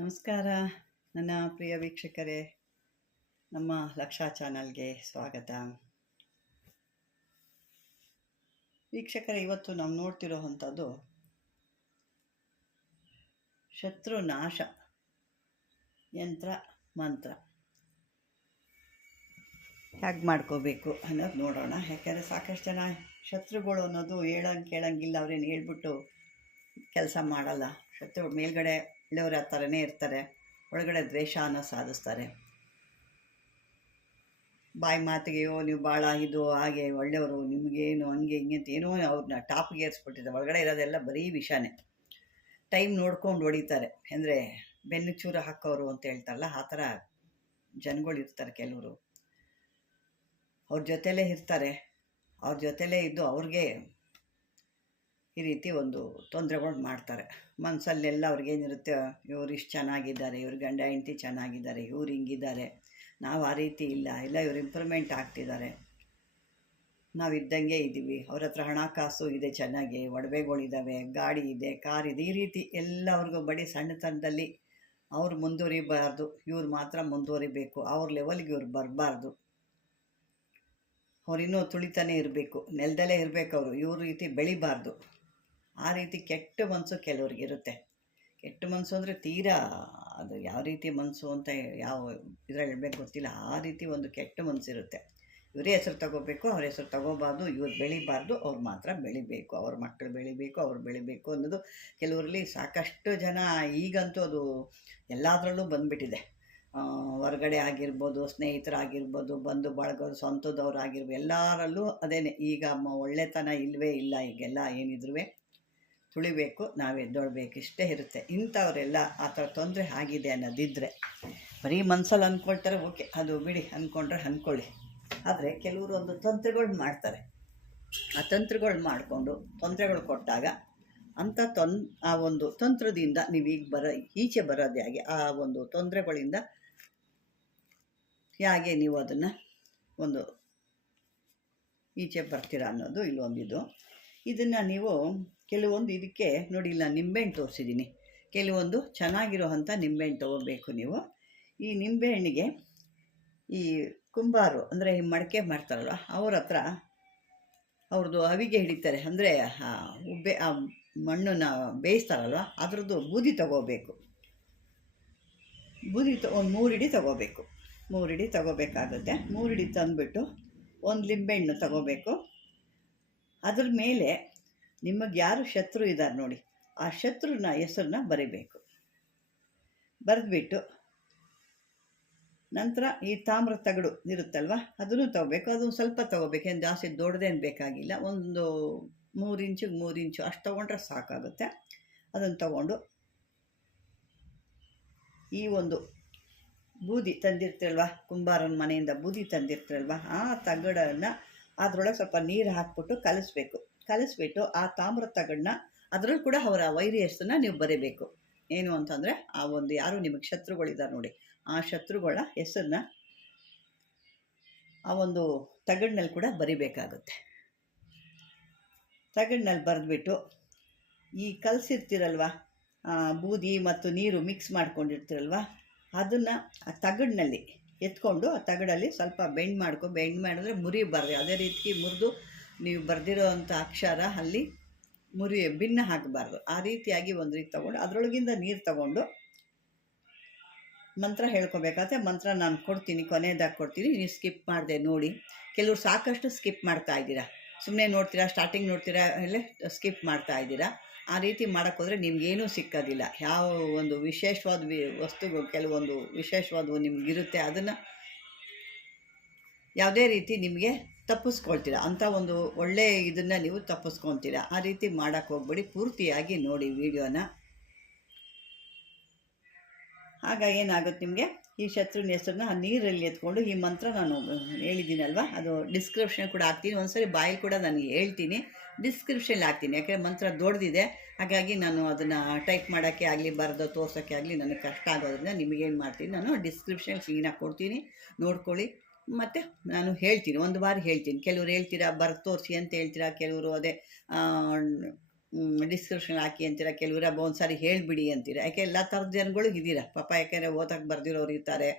ನಮಸ್ಕಾರ ನನ್ನ ಪ್ರಿಯ ವೀಕ್ಷಕರೇ, ನಮ್ಮ ಲಕ್ಷಾ ಚಾನಲ್ಗೆ ಸ್ವಾಗತ. ವೀಕ್ಷಕರೇ, ಇವತ್ತು ನಾವು ನೋಡ್ತಿರೋವಂಥದ್ದು ಶತ್ರು ನಾಶ ಯಂತ್ರ ಮಂತ್ರ ಹೇಗೆ ಮಾಡ್ಕೋಬೇಕು ಅನ್ನೋದು ನೋಡೋಣ. ಯಾಕೆಂದರೆ ಸಾಕಷ್ಟು ಜನ ಶತ್ರುಗಳು ಅನ್ನೋದು ಕೇಳಂಗಿಲ್ಲ, ಅವ್ರೇನು ಹೇಳ್ಬಿಟ್ಟು ಕೆಲಸ ಮಾಡಲ್ಲ. ಶತ್ರು ಮೇಲ್ಗಡೆ ಒಳ್ಳೆಯವ್ರ ಥರನೇ ಇರ್ತಾರೆ, ಒಳಗಡೆ ದ್ವೇಷನ ಸಾಧಿಸ್ತಾರೆ. ಬಾಯಿ ಮಾತಿಗೆಯೋ ನೀವು ಭಾಳ ಇದು ಹಾಗೆ ಒಳ್ಳೆಯವರು, ನಿಮಗೇನು ಹಂಗೆ ಹಿಂಗೆ ಅಂತ ಏನೋ ಅವ್ರನ್ನ ಟಾಪ್ಗೆ ಏರಿಸ್ಬಿಟ್ಟಿದ್ದಾರೆ. ಒಳಗಡೆ ಇರೋದೆಲ್ಲ ಬರೀ ವಿಷಾನೇ. ಟೈಮ್ ನೋಡ್ಕೊಂಡು ಹೊಡಿತಾರೆ, ಅಂದರೆ ಬೆನ್ನು ಚೂರು ಹಾಕೋರು ಅಂತ ಹೇಳ್ತಾರಲ್ಲ, ಆ ಥರ ಜನಗಳು ಇರ್ತಾರೆ. ಕೆಲವರು ಅವ್ರ ಜೊತೆಲೇ ಇರ್ತಾರೆ, ಅವ್ರ ಜೊತೆಲೇ ಇದ್ದು ಅವ್ರಿಗೆ ಈ ರೀತಿ ಒಂದು ತೊಂದರೆಗಳು ಮಾಡ್ತಾರೆ. ಮನಸ್ಸಲ್ಲೆಲ್ಲ ಅವ್ರಿಗೇನಿರುತ್ತೆ, ಇವ್ರು ಇಷ್ಟು ಚೆನ್ನಾಗಿದ್ದಾರೆ, ಇವ್ರ ಗಂಡ ಹೆಂಡತಿ ಚೆನ್ನಾಗಿದ್ದಾರೆ, ಇವ್ರು ಹಿಂಗಿದ್ದಾರೆ, ನಾವು ಆ ರೀತಿ ಇಲ್ಲ, ಇವ್ರು ಇಂಪ್ರೂವ್ಮೆಂಟ್ ಆಗ್ತಿದ್ದಾರೆ, ನಾವು ಇದ್ದಂಗೆ ಇದ್ದೀವಿ, ಅವ್ರ ಹತ್ರ ಹಣಕಾಸು ಇದೆ, ಚೆನ್ನಾಗಿ ಒಡವೆಗಳಿದ್ದಾವೆ, ಗಾಡಿ ಇದೆ, ಕಾರ್ ಇದೆ, ಈ ರೀತಿ ಎಲ್ಲ ಅವ್ರಿಗೂ ಬಡಿ ಸಣ್ಣತನದಲ್ಲಿ ಅವ್ರು ಮುಂದುವರಿಬಾರ್ದು, ಇವ್ರು ಮಾತ್ರ ಮುಂದುವರಿಬೇಕು, ಅವ್ರ ಲೆವೆಲ್ಗೆ ಇವ್ರು ಬರಬಾರ್ದು, ಅವ್ರಿನ್ನೂ ತುಳಿತಾನೆ ಇರಬೇಕು, ನೆಲದಲ್ಲೇ ಇರಬೇಕು, ಅವರು ಇವ್ರ ರೀತಿ ಬೆಳಿಬಾರ್ದು. ಆ ರೀತಿ ಕೆಟ್ಟ ಮನಸ್ಸು ಕೆಲವ್ರಿಗಿರುತ್ತೆ. ಕೆಟ್ಟ ಮನಸ್ಸು ಅಂದರೆ ತೀರಾ ಅದು ಯಾವ ರೀತಿ ಮನಸ್ಸು ಅಂತ ಯಾವ ಇದ್ರಲ್ಲಿ ಹೇಳ್ಬೇಕು ಗೊತ್ತಿಲ್ಲ, ಆ ರೀತಿ ಒಂದು ಕೆಟ್ಟ ಮನಸ್ಸಿರುತ್ತೆ. ಇವರೇ ಹೆಸರು ತಗೋಬೇಕು, ಅವ್ರ ಹೆಸರು ತಗೋಬಾರ್ದು, ಇವ್ರು ಬೆಳಿಬಾರ್ದು, ಅವ್ರು ಮಾತ್ರ ಬೆಳಿಬೇಕು, ಅವ್ರ ಮಕ್ಕಳು ಬೆಳಿಬೇಕು, ಅವ್ರು ಬೆಳಿಬೇಕು ಅನ್ನೋದು ಕೆಲವರಲ್ಲಿ ಸಾಕಷ್ಟು ಜನ. ಈಗಂತೂ ಅದು ಎಲ್ಲದರಲ್ಲೂ ಬಂದುಬಿಟ್ಟಿದೆ. ಹೊರಗಡೆ ಆಗಿರ್ಬೋದು, ಸ್ನೇಹಿತರಾಗಿರ್ಬೋದು, ಬಂಧು ಬಳಗ ಸ್ವಂತದವ್ರು ಆಗಿರ್ಬೋದು, ಎಲ್ಲರಲ್ಲೂ ಅದೇನೆ. ಈಗ ಒಳ್ಳೆತನ ಇಲ್ಲವೇ ಇಲ್ಲ. ಈಗೆಲ್ಲ ಏನಿದ್ರು ತುಳಿಬೇಕು, ನಾವೇ ಎದ್ದೊಳ್ಬೇಕು, ಇಷ್ಟೇ ಇರುತ್ತೆ. ಇಂಥವರೆಲ್ಲ ಆ ಥರ ತೊಂದರೆ ಆಗಿದೆ ಅನ್ನೋದಿದ್ದರೆ ಬರೀ ಮನಸ್ಸಲ್ಲಿ ಅಂದ್ಕೊಳ್ತಾರೆ, ಓಕೆ ಅದು ಬಿಡಿ, ಅಂದ್ಕೊಂಡ್ರೆ ಅಂದ್ಕೊಳ್ಳಿ. ಆದರೆ ಕೆಲವರು ಒಂದು ತಂತ್ರಗಳು ಮಾಡ್ತಾರೆ. ಆ ತಂತ್ರಗಳು ಮಾಡಿಕೊಂಡು ತೊಂದರೆಗಳು ಕೊಟ್ಟಾಗ ಅಂಥ ಆ ಒಂದು ತಂತ್ರದಿಂದ ನೀವು ಈಚೆ ಬರೋದು ಹೇಗೆ, ಆ ಒಂದು ತೊಂದರೆಗಳಿಂದ ಹೇಗೆ ನೀವು ಅದನ್ನು ಒಂದು ಈಚೆ ಬರ್ತೀರಾ ಅನ್ನೋದು ಇಲ್ಲೊಂದಿದು. ಇದನ್ನು ನೀವು ಕೆಲವೊಂದು ಇದಕ್ಕೆ ನೋಡಿ, ಇಲ್ಲ ನಿಂಬೆಹಣ್ಣು ತೋರಿಸಿದ್ದೀನಿ. ಕೆಲವೊಂದು ಚೆನ್ನಾಗಿರೋ ಅಂಥ ನಿಂಬೆಹಣ್ಣು ತೊಗೋಬೇಕು ನೀವು. ಈ ನಿಂಬೆಹಣ್ಣಿಗೆ ಈ ಕುಂಬಾರು ಅಂದರೆ ಈ ಮಡಕೆ ಮಾಡ್ತಾರಲ್ವ, ಅವ್ರ ಹತ್ರ ಅವ್ರದ್ದು ಅವಿಗೆ ಹಿಡಿತಾರೆ, ಅಂದರೆ ಆ ಮಣ್ಣನ್ನು ಬೇಯಿಸ್ತಾರಲ್ವ, ಅದರದ್ದು ಬೂದಿ ತಗೋಬೇಕು. ಬೂದಿ ಒಂದು 3 ಹಿಡಿ ತಗೋಬೇಕು. 3 ಹಿಡಿ ತಗೋಬೇಕಾಗುತ್ತೆ. 3 ಹಿಡಿ ತಂದುಬಿಟ್ಟು ಒಂದು ಲಿಂಬೆಹಣ್ಣು ತಗೋಬೇಕು. ಅದ್ರ ಮೇಲೆ ನಿಮಗೆ ಯಾರು ಶತ್ರು ಇದ್ದಾರೆ ನೋಡಿ, ಆ ಶತ್ರುನ ಹೆಸರನ್ನ ಬರಿಬೇಕು. ಬರೆದ್ಬಿಟ್ಟು ನಂತರ ಈ ತಾಮ್ರ ತಗಡು ಇರುತ್ತಲ್ವ, ಅದನ್ನು ತಗೋಬೇಕು. ಅದನ್ನು ಸ್ವಲ್ಪ ತಗೋಬೇಕು, ಏನು ಜಾಸ್ತಿ ದೊಡ್ಡದೇನು ಬೇಕಾಗಿಲ್ಲ. ಒಂದು 3 ಇಂಚಿಗೆ 3 ಇಂಚು ಅಷ್ಟು ತೊಗೊಂಡ್ರೆ ಸಾಕಾಗುತ್ತೆ. ಅದನ್ನು ತಗೊಂಡು ಈ ಒಂದು ಬೂದಿ ತಂದಿರ್ತಿರಲ್ವ, ಕುಂಬಾರನ ಮನೆಯಿಂದ ಬೂದಿ ತಂದಿರ್ತಿರಲ್ವ, ಆ ತಗಡನ್ನು ಅದರೊಳಗೆ ಸ್ವಲ್ಪ ನೀರು ಹಾಕ್ಬಿಟ್ಟು ಕಲಿಸ್ಬಿಟ್ಟು ಆ ತಾಮ್ರ ತಗಡನ್ನ ಅದರಲ್ಲಿ ಕೂಡ ಅವರ ವೈರಿ ಹೆಸರನ್ನ ನೀವು ಬರೀಬೇಕು. ಏನು ಅಂತಂದರೆ ಆ ಒಂದು ಯಾರು ನಿಮಗೆ ಶತ್ರುಗಳಿದ್ದಾರೆ ನೋಡಿ, ಆ ಶತ್ರುಗಳ ಹೆಸರನ್ನ ಆ ಒಂದು ತಗಡಿನಲ್ಲಿ ಕೂಡ ಬರಿಬೇಕಾಗುತ್ತೆ. ತಗಡಿನಲ್ಲಿ ಬರೆದ್ಬಿಟ್ಟು ಈ ಕಲಸಿರ್ತಿರಲ್ವ, ಬೂದಿ ಮತ್ತು ನೀರು ಮಿಕ್ಸ್ ಮಾಡ್ಕೊಂಡಿರ್ತಿರಲ್ವ, ಅದನ್ನು ಆ ತಗಡಿನಲ್ಲಿ ಎತ್ಕೊಂಡು ಆ ತಗಡಲ್ಲಿ ಸ್ವಲ್ಪ ಬೆಂಡ್ ಮಾಡಿದ್ರೆ ಮುರಿಬಾರ್ದು. ಅದೇ ರೀತಿ ಮುರಿದು ನೀವು ಬರೆದಿರೋ ಅಂಥ ಅಕ್ಷರ ಅಲ್ಲಿ ಭಿನ್ನ ಹಾಕಬಾರ್ದು. ಆ ರೀತಿಯಾಗಿ ಒಂದು ರೀತಿ ತೊಗೊಂಡು ಅದರೊಳಗಿಂದ ನೀರು ತಗೊಂಡು ಮಂತ್ರ ಹೇಳ್ಕೊಬೇಕಾದ್ರೆ, ಮಂತ್ರ ನಾನು ಕೊಡ್ತೀನಿ, ಕೊನೆಯದಾಗಿ ಕೊಡ್ತೀನಿ, ನೀವು ಸ್ಕಿಪ್ ಮಾಡಿದೆ ನೋಡಿ. ಕೆಲವರು ಸಾಕಷ್ಟು ಸ್ಕಿಪ್ ಮಾಡ್ತಾ ಇದ್ದೀರಾ, ಸುಮ್ಮನೆ ನೋಡ್ತೀರಾ, ಸ್ಟಾರ್ಟಿಂಗ್ ನೋಡ್ತೀರಾ, ಅಲ್ಲೇ ಸ್ಕಿಪ್ ಮಾಡ್ತಾ ಇದ್ದೀರಾ. ಆ ರೀತಿ ಮಾಡೋಕ್ಕೋದ್ರೆ ನಿಮಗೇನೂ ಸಿಕ್ಕೋದಿಲ್ಲ. ಯಾವ ಒಂದು ವಿಶೇಷವಾದ ವಸ್ತುಗಳು, ಕೆಲವೊಂದು ವಿಶೇಷವಾದವು ನಿಮಗಿರುತ್ತೆ, ಅದನ್ನು ಯಾವುದೇ ರೀತಿ ನಿಮಗೆ ತಪ್ಪಿಸ್ಕೊಳ್ತೀರಾ, ಅಂಥ ಒಂದು ಒಳ್ಳೆಯ ಇದನ್ನು ನೀವು ತಪ್ಪಿಸ್ಕೊತೀರಾ. ಆ ರೀತಿ ಮಾಡೋಕ್ಕೆ ಹೋಗ್ಬೇಡಿ, ಪೂರ್ತಿಯಾಗಿ ನೋಡಿ ವಿಡಿಯೋನ. ಆಗ ಏನಾಗುತ್ತೆ, ನಿಮಗೆ ಈ ಶತ್ರುನ ಹೆಸರನ್ನ ಆ ನೀರಲ್ಲಿ ಎತ್ಕೊಂಡು ಈ ಮಂತ್ರ ನಾನು ಹೇಳಿದ್ದೀನಲ್ವ, ಅದು ಡಿಸ್ಕ್ರಿಪ್ಷನ್ ಕೂಡ ಹಾಕ್ತೀನಿ. ಒಂದ್ಸರಿ ಬಾಯಲ್ಲಿ ಕೂಡ ನಾನು ಹೇಳ್ತೀನಿ, ಡಿಸ್ಕ್ರಿಪ್ಷನ್ ಹಾಕ್ತೀನಿ. ಯಾಕೆಂದರೆ ಮಂತ್ರ ದೊಡ್ಡದಿದೆ, ಹಾಗಾಗಿ ನಾನು ಅದನ್ನು ಟೈಪ್ ಮಾಡೋಕ್ಕೆ ಆಗಲಿ ಬರೆದು ತೋರ್ಸೋಕ್ಕೆ ಆಗಲಿ ನನಗೆ ಕಷ್ಟ ಆಗೋದ್ರಿಂದ ನಿಮಗೇನು ಮಾಡ್ತೀನಿ, ನಾನು ಡಿಸ್ಕ್ರಿಪ್ಷನ್ ಕ್ಲೀನಾಗಿ ಕೊಡ್ತೀನಿ, ನೋಡ್ಕೊಳ್ಳಿ. ಮತ್ತು ನಾನು ಹೇಳ್ತೀನಿ, ಒಂದು ಬಾರಿ ಹೇಳ್ತೀನಿ. ಕೆಲವರು ಹೇಳ್ತೀರಾ ಬರೆದು ತೋರಿಸಿ ಅಂತ ಹೇಳ್ತೀರಾ, ಕೆಲವರು ಅದೇ ಡಿಸ್ಕ್ರಿಪ್ಷನ್ ಹಾಕಿ ಅಂತೀರ, ಕೆಲವರ ಒಂದು ಸಾರಿ ಹೇಳಿಬಿಡಿ ಅಂತೀರ. ಯಾಕೆ ಎಲ್ಲ ಥರದ ಜನಗಳು ಇದ್ದೀರ ಪಾಪ, ಯಾಕೆಂದರೆ ಓದಕ್ಕೆ ಬರ್ದಿರೋರು ಇರ್ತಾರೆ,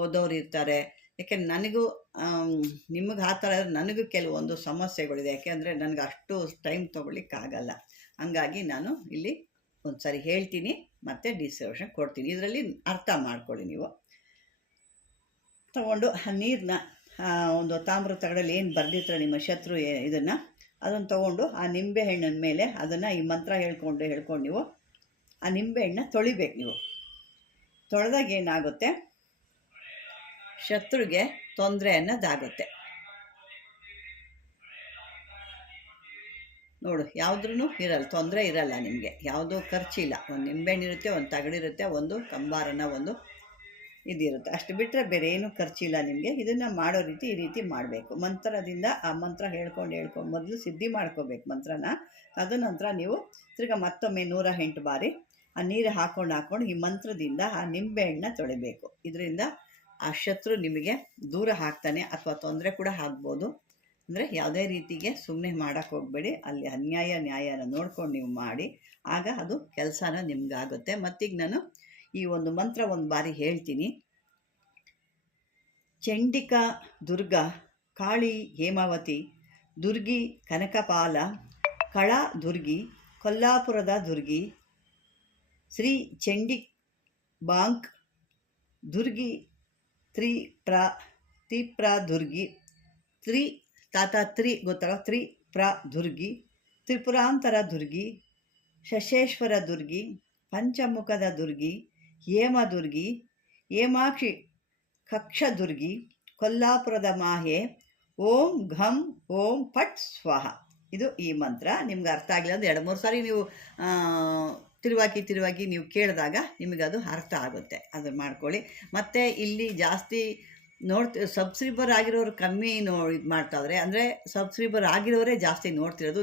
ಓದೋರು ಇರ್ತಾರೆ. ಯಾಕೆ ನನಗೂ ನಿಮಗೆ ಆ ಥರ ನನಗೂ ಕೆಲವೊಂದು ಸಮಸ್ಯೆಗಳಿದೆ, ಯಾಕೆಂದರೆ ನನಗೆ ಅಷ್ಟು ಟೈಮ್ ತೊಗೊಳ್ಳಿಕ್ಕಾಗಲ್ಲ. ಹಂಗಾಗಿ ನಾನು ಇಲ್ಲಿ ಒಂದು ಸಾರಿ ಹೇಳ್ತೀನಿ ಮತ್ತು ಡಿಸ್ಕ್ರಿಪ್ಷನ್ ಕೊಡ್ತೀನಿ, ಇದರಲ್ಲಿ ಅರ್ಥ ಮಾಡ್ಕೊಳ್ಳಿ. ನೀವು ತಗೊಂಡು ಆ ನೀರನ್ನ ಒಂದು ತಾಮ್ರ ತಗಡಲ್ಲಿ ಏನು ಬರೆದಿರ್ತಾರೆ ನಿಮ್ಮ ಶತ್ರು ಇದನ್ನು, ಅದನ್ನು ತೊಗೊಂಡು ಆ ನಿಂಬೆ ಹಣ್ಣಿನ ಮೇಲೆ ಅದನ್ನು ಈ ಮಂತ್ರ ಹೇಳ್ಕೊಂಡು ನೀವು ಆ ನಿಂಬೆ ಹಣ್ಣನ್ನ ತೊಳಿಬೇಕು. ನೀವು ತೊಳೆದಾಗ ಏನಾಗುತ್ತೆ, ಶತ್ರುಗೆ ತೊಂದರೆ ಅನ್ನೋದಾಗುತ್ತೆ. ನೋಡು, ಯಾವುದ್ರೂ ಇರಲ್ಲ, ತೊಂದರೆ ಇರಲ್ಲ ನಿಮಗೆ, ಯಾವುದೂ ಖರ್ಚಿಲ್ಲ. ಒಂದು ನಿಂಬೆಹಣ್ಣು ಇರುತ್ತೆ, ಒಂದು ತಗಡಿರುತ್ತೆ, ಒಂದು ಕಂಬಾರನ ಒಂದು ಇದಿರುತ್ತೆ, ಅಷ್ಟು ಬಿಟ್ಟರೆ ಬೇರೆ ಏನೂ ಖರ್ಚಿಲ್ಲ ನಿಮಗೆ. ಇದನ್ನು ಮಾಡೋ ರೀತಿ ಈ ರೀತಿ ಮಾಡಬೇಕು. ಮಂತ್ರದಿಂದ ಆ ಮಂತ್ರ ಹೇಳ್ಕೊಂಡು ಮೊದಲು ಸಿದ್ಧಿ ಮಾಡ್ಕೋಬೇಕು ಮಂತ್ರನ. ಅದ ನಂತರ ನೀವು ತಿರ್ಗಿ ಮತ್ತೊಮ್ಮೆ 108 ಬಾರಿ ಆ ನೀರು ಹಾಕ್ಕೊಂಡು ಈ ಮಂತ್ರದಿಂದ ಆ ನಿಂಬೆಹಣ್ಣನ್ನ ತೊಳಿಬೇಕು. ಇದರಿಂದ ಆ ಶತ್ರು ನಿಮಗೆ ದೂರ ಹಾಕ್ತಾನೆ, ಅಥವಾ ತೊಂದರೆ ಕೂಡ ಆಗ್ಬೋದು. ಅಂದರೆ ಯಾವುದೇ ರೀತಿಗೆ ಸುಮ್ಮನೆ ಮಾಡೋಕ್ಕೆ ಹೋಗಬೇಡಿ, ಅಲ್ಲಿ ಅನ್ಯಾಯ ನ್ಯಾಯನ ನೋಡ್ಕೊಂಡು ನೀವು ಮಾಡಿ, ಆಗ ಅದು ಕೆಲಸನ ನಿಮ್ಗಾಗುತ್ತೆ. ಮತ್ತೀಗ ನಾನು ಈ ಒಂದು ಮಂತ್ರ ಒಂದು ಬಾರಿ ಹೇಳ್ತೀನಿ. ಚಂಡಿಕಾ ದುರ್ಗಾ ಕಾಳಿ ಹೇಮಾವತಿ ದುರ್ಗಿ ಕನಕಪಾಲ ಕಳಾ ದುರ್ಗಿ ಕೊಲ್ಲಾಪುರದ ದುರ್ಗಿ ಶ್ರೀ ಚಂಡಿ ಬಾಂಕ್ ದುರ್ಗಿ ತ್ರಿಪ್ರ ದುರ್ಗಿ ತ್ರಿ ಗೊತ್ತಲ್ಲ, ತ್ರಿಪ್ರ ದುರ್ಗಿ ತ್ರಿಪುರಾಂತರ ದುರ್ಗಿ ಶಶೇಶ್ವರ ದುರ್ಗಿ ಪಂಚಮುಖದ ದುರ್ಗಿ ಹೇಮದುರ್ಗಿ ಹೇಮಾಕ್ಷಿ ಕಕ್ಷ ದುರ್ಗಿ ಕೊಲ್ಲಾಪುರದ ಮಾಹೆ ಓಂ ಘಂ ಓಂ ಪಟ್ ಸ್ವಾಹ. ಇದು ಈ ಮಂತ್ರ. ನಿಮ್ಗೆ ಅರ್ಥ ಆಗಿಲ್ಲ ಅಂದರೆ 2-3 ಸಾರಿ ನೀವು ತಿರುವಾಗಿ ನೀವು ಕೇಳಿದಾಗ ನಿಮಗದು ಅರ್ಥ ಆಗುತ್ತೆ. ಅದನ್ನು ಮಾಡ್ಕೊಳ್ಳಿ. ಮತ್ತು ಇಲ್ಲಿ ಜಾಸ್ತಿ ಸಬ್ಸ್ಕ್ರೈಬರ್ ಆಗಿರೋರು ಕಮ್ಮಿ ಇದು ಮಾಡ್ತಾವ್ರೆ, ಅಂದರೆ ಸಬ್ಸ್ಕ್ರೈಬರ್ ಆಗಿರೋರೇ ಜಾಸ್ತಿ ನೋಡ್ತಿರೋದು.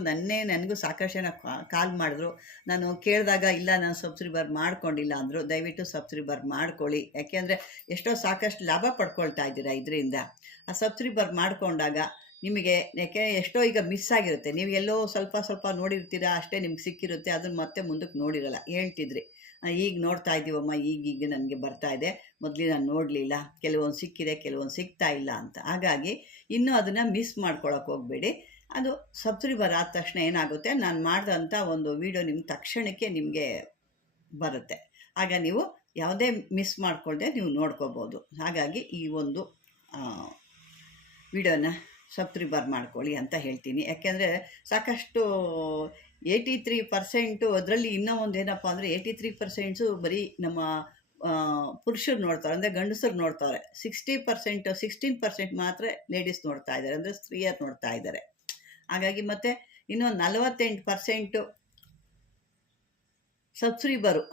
ನನಗೂ ಸಾಕಷ್ಟು ಜನ ಕಾಲ್ ಮಾಡಿದ್ರು, ನಾನು ಕೇಳಿದಾಗ ಇಲ್ಲ ನಾನು ಸಬ್ಸ್ಕ್ರೈಬರ್ ಮಾಡ್ಕೊಂಡಿಲ್ಲ ಅಂದರು. ದಯವಿಟ್ಟು ಸಬ್ಸ್ಕ್ರೈಬರ್ ಮಾಡ್ಕೊಳ್ಳಿ, ಯಾಕೆಂದರೆ ಸಾಕಷ್ಟು ಲಾಭ ಪಡ್ಕೊಳ್ತಾ ಇದ್ದೀರಾ ಇದರಿಂದ. ಆ ಸಬ್ಸ್ಕ್ರೈಬರ್ ಮಾಡ್ಕೊಂಡಾಗ ನಿಮಗೆ, ಯಾಕೆ ಎಷ್ಟೋ ಈಗ ಮಿಸ್ ಆಗಿರುತ್ತೆ, ನೀವು ಎಲ್ಲೋ ಸ್ವಲ್ಪ ನೋಡಿರ್ತೀರ, ಅಷ್ಟೇ ನಿಮ್ಗೆ ಸಿಕ್ಕಿರುತ್ತೆ, ಅದನ್ನು ಮತ್ತೆ ಮುಂದಕ್ಕೆ ನೋಡಿರಲ್ಲ. ಹೇಳ್ತಿದ್ರಿ ಈಗ ನೋಡ್ತಾ ಇದ್ದೀವಮ್ಮ, ಈಗ ನನಗೆ ಬರ್ತಾ ಇದೆ, ಮೊದಲು ನಾನು ನೋಡಲಿಲ್ಲ, ಕೆಲವೊಂದು ಸಿಕ್ಕಿದೆ, ಕೆಲವೊಂದು ಸಿಗ್ತಾ ಇಲ್ಲ ಅಂತ. ಹಾಗಾಗಿ ಇನ್ನೂ ಅದನ್ನು ಮಿಸ್ ಮಾಡ್ಕೊಳಕ್ಕೆ ಹೋಗಬೇಡಿ. ಅದು ಸಬ್ಸ್ಕ್ರೈಬರ್ ಆದ ತಕ್ಷಣ ಏನಾಗುತ್ತೆ, ನಾನು ಮಾಡಿದಂಥ ಒಂದು ವಿಡಿಯೋ ನಿಮ್ಗೆ ತಕ್ಷಣಕ್ಕೆ ನಿಮಗೆ ಬರುತ್ತೆ. ಆಗ ನೀವು ಯಾವುದೇ ಮಿಸ್ ಮಾಡ್ಕೊಳ್ಳದೆ ನೀವು ನೋಡ್ಕೋಬೋದು. ಹಾಗಾಗಿ ಈ ಒಂದು ವಿಡಿಯೋನ ಸಬ್ಸ್ಕ್ರೈಬರ್ ಮಾಡ್ಕೊಳ್ಳಿ ಅಂತ ಹೇಳ್ತೀನಿ. ಯಾಕೆಂದರೆ ಸಾಕಷ್ಟು 83% ಅದರಲ್ಲಿ ಇನ್ನೂ ಒಂದು ಏನಪ್ಪ ಅಂದರೆ 83% ಬರೀ ನಮ್ಮ ಪುರುಷರು ನೋಡ್ತಾರೆ, ಅಂದರೆ ಗಂಡಸರು ನೋಡ್ತಾರೆ. 16% ಮಾತ್ರ ಲೇಡೀಸ್ ನೋಡ್ತಾ ಇದ್ದಾರೆ, ಅಂದರೆ ಸ್ತ್ರೀಯರು ನೋಡ್ತಾ ಇದ್ದಾರೆ. ಹಾಗಾಗಿ ಮತ್ತು ಇನ್ನೂ 48% ಸಬ್ಸ್ಕ್ರೈಬರು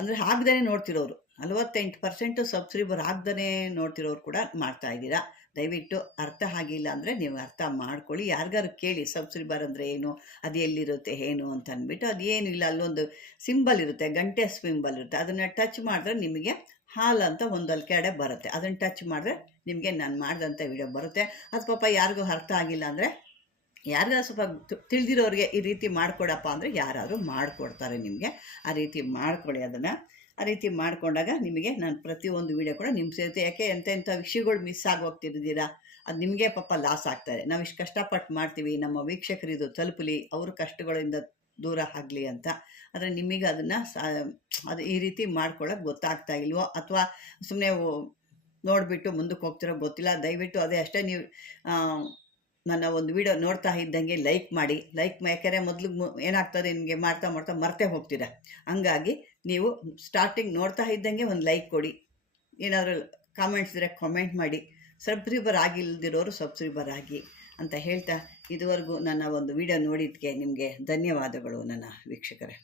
ಅಂದರೆ ಆಗ್ದೇ ನೋಡ್ತಿರೋರು, 48% ಸಬ್ಸ್ಕ್ರೈಬರ್ ಆಗ್ದೇ ನೋಡ್ತಿರೋರು ಕೂಡ ಮಾಡ್ತಾ ಇದ್ದೀರಾ. ದಯವಿಟ್ಟು ಅರ್ಥ ಆಗಿಲ್ಲ ಅಂದರೆ ನೀವು ಅರ್ಥ ಮಾಡ್ಕೊಳ್ಳಿ. ಯಾರಿಗಾರು ಕೇಳಿ ಸಬ್ಸ್ಕ್ರೈಬರ್ ಅಂದರೆ ಏನು, ಅದು ಎಲ್ಲಿರುತ್ತೆ ಏನು ಅಂತ ಅಂದ್ಬಿಟ್ಟು. ಅದು ಏನು ಇಲ್ಲ, ಅಲ್ಲೊಂದು ಸಿಂಬಲ್ ಇರುತ್ತೆ, ಗಂಟೆ ಸಿಂಬಲ್ ಇರುತ್ತೆ, ಅದನ್ನು ಟಚ್ ಮಾಡಿದ್ರೆ ನಿಮಗೆ ಹಾಲ್ ಅಂತ ಒಂದಲ್ಲಿ ಕೆಡೆ ಬರುತ್ತೆ. ಅದನ್ನು ಟಚ್ ಮಾಡಿದ್ರೆ ನಿಮಗೆ ನಾನು ಮಾಡಿದಂಥ ವಿಡಿಯೋ ಬರುತ್ತೆ. ಅದು ಪಾಪ ಯಾರಿಗೂ ಅರ್ಥ ಆಗಿಲ್ಲ ಅಂದರೆ, ಯಾರಿಗಾರು ಸ್ವಲ್ಪ ತಿಳಿದಿರೋರಿಗೆ ಈ ರೀತಿ ಮಾಡಿಕೊಡಪ್ಪ ಅಂದರೆ ಯಾರಾದರೂ ಮಾಡಿಕೊಡ್ತಾರೆ ನಿಮಗೆ. ಆ ರೀತಿ ಮಾಡ್ಕೊಳ್ಳಿ. ಅದನ್ನು ಆ ರೀತಿ ಮಾಡಿಕೊಂಡಾಗ ನಿಮಗೆ ನಾನು ಪ್ರತಿಯೊಂದು ವಿಡಿಯೋ ಕೂಡ ನಿಮ್ಗೆ ಸೇರುತ್ತೆ. ಯಾಕೆ ಎಂಥ ವಿಷಯಗಳು ಮಿಸ್ ಆಗೋಗ್ತಿದ್ದೀರಾ, ಅದು ನಿಮಗೆ ಪಾಪ ಲಾಸ್ ಆಗ್ತಾರೆ. ನಾವು ಇಷ್ಟು ಕಷ್ಟಪಟ್ಟು ಮಾಡ್ತೀವಿ, ನಮ್ಮ ವೀಕ್ಷಕರಿದು ತಲುಪಲಿ, ಅವ್ರ ಕಷ್ಟಗಳಿಂದ ದೂರ ಆಗಲಿ ಅಂತ. ಆದರೆ ನಿಮಗೆ ಅದನ್ನು ಅದು ಈ ರೀತಿ ಮಾಡ್ಕೊಳ್ಳೋಕೆ ಗೊತ್ತಾಗ್ತಾ ಇಲ್ವೋ, ಅಥವಾ ಸುಮ್ಮನೆ ನೋಡಿಬಿಟ್ಟು ಮುಂದಕ್ಕೆ ಹೋಗ್ತಿರೋ ಗೊತ್ತಿಲ್ಲ. ದಯವಿಟ್ಟು ಅದೇ ಅಷ್ಟೇ, ನೀವು ನನ್ನ ಒಂದು ವಿಡಿಯೋ ನೋಡ್ತಾ ಇದ್ದಂಗೆ ಲೈಕ್ ಮಾಡಿ. ಯಾಕೆಂದರೆ ಮೊದಲು ಏನಾಗ್ತದೆ, ನಿಮಗೆ ಮಾಡ್ತಾ ಮರ್ತೇ ಹೋಗ್ತೀರಾ. ಹಂಗಾಗಿ ನೀವು ಸ್ಟಾರ್ಟಿಂಗ್ ನೋಡ್ತಾ ಇದ್ದಂಗೆ ಒಂದು ಲೈಕ್ ಕೊಡಿ, ಏನಾದರೂ ಕಾಮೆಂಟ್ಸ್ ಇದ್ದರೆ ಕಾಮೆಂಟ್ ಮಾಡಿ, ಸಬ್ಸ್ಕ್ರೈಬರ್ ಆಗಿಲ್ದಿರೋರು ಸಬ್ಸ್ಕ್ರೈಬರ್ ಆಗಿ ಅಂತ ಹೇಳ್ತಾ, ಇದುವರೆಗೂ ನನ್ನ ಒಂದು ವಿಡಿಯೋ ನೋಡಿದ್ದಕ್ಕೆ ನಿಮಗೆ ಧನ್ಯವಾದಗಳು ನನ್ನ ವೀಕ್ಷಕರೇ.